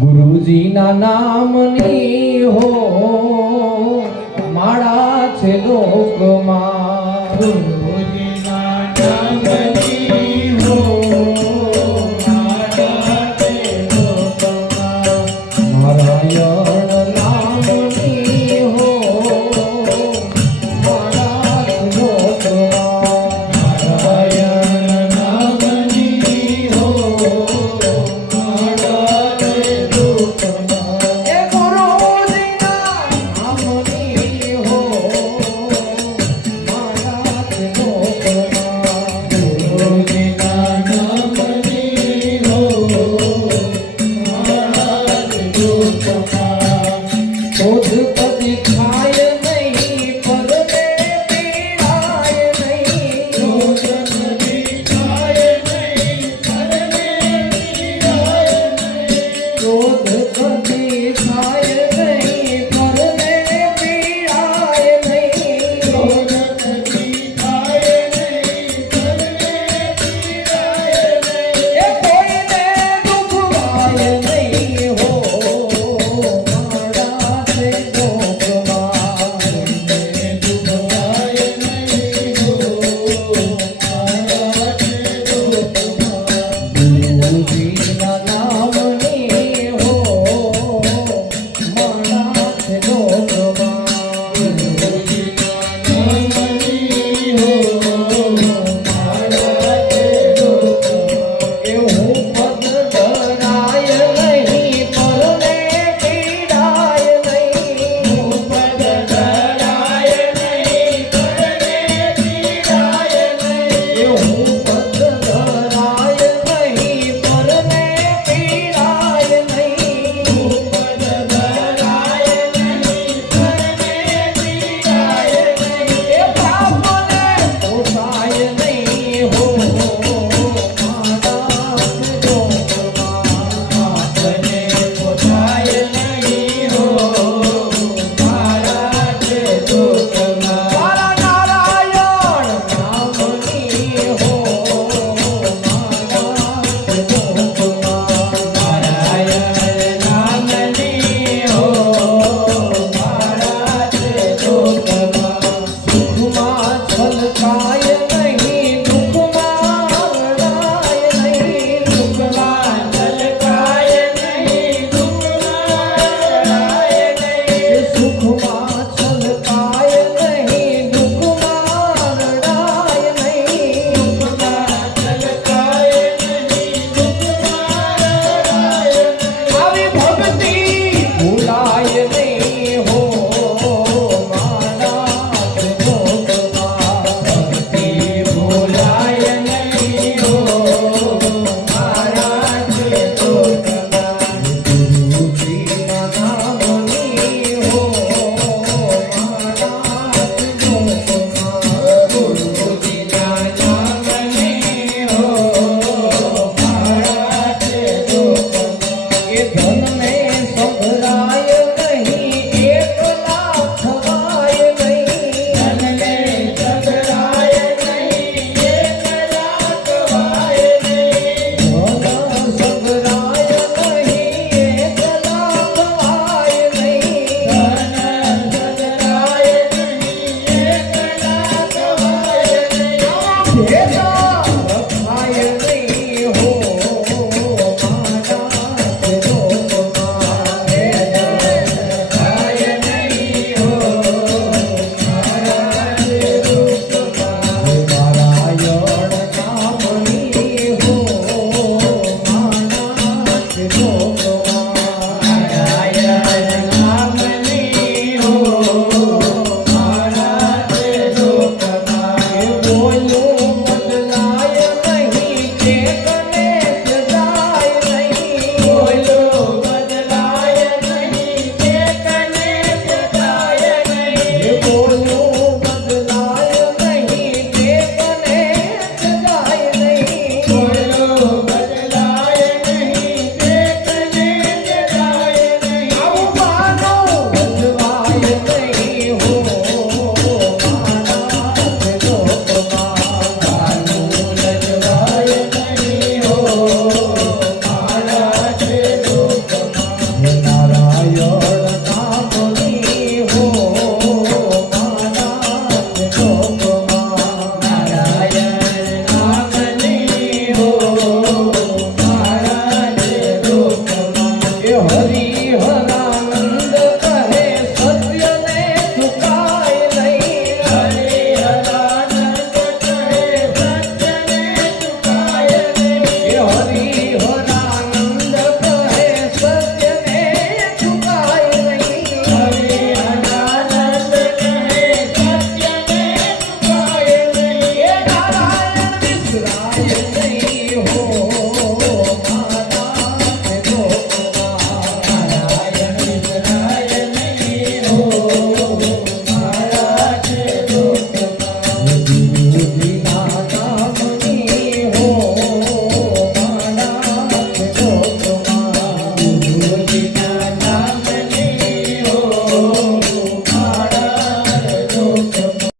ગુરુજીના નામની હો માળા છે લોકમાં. લોકમાં.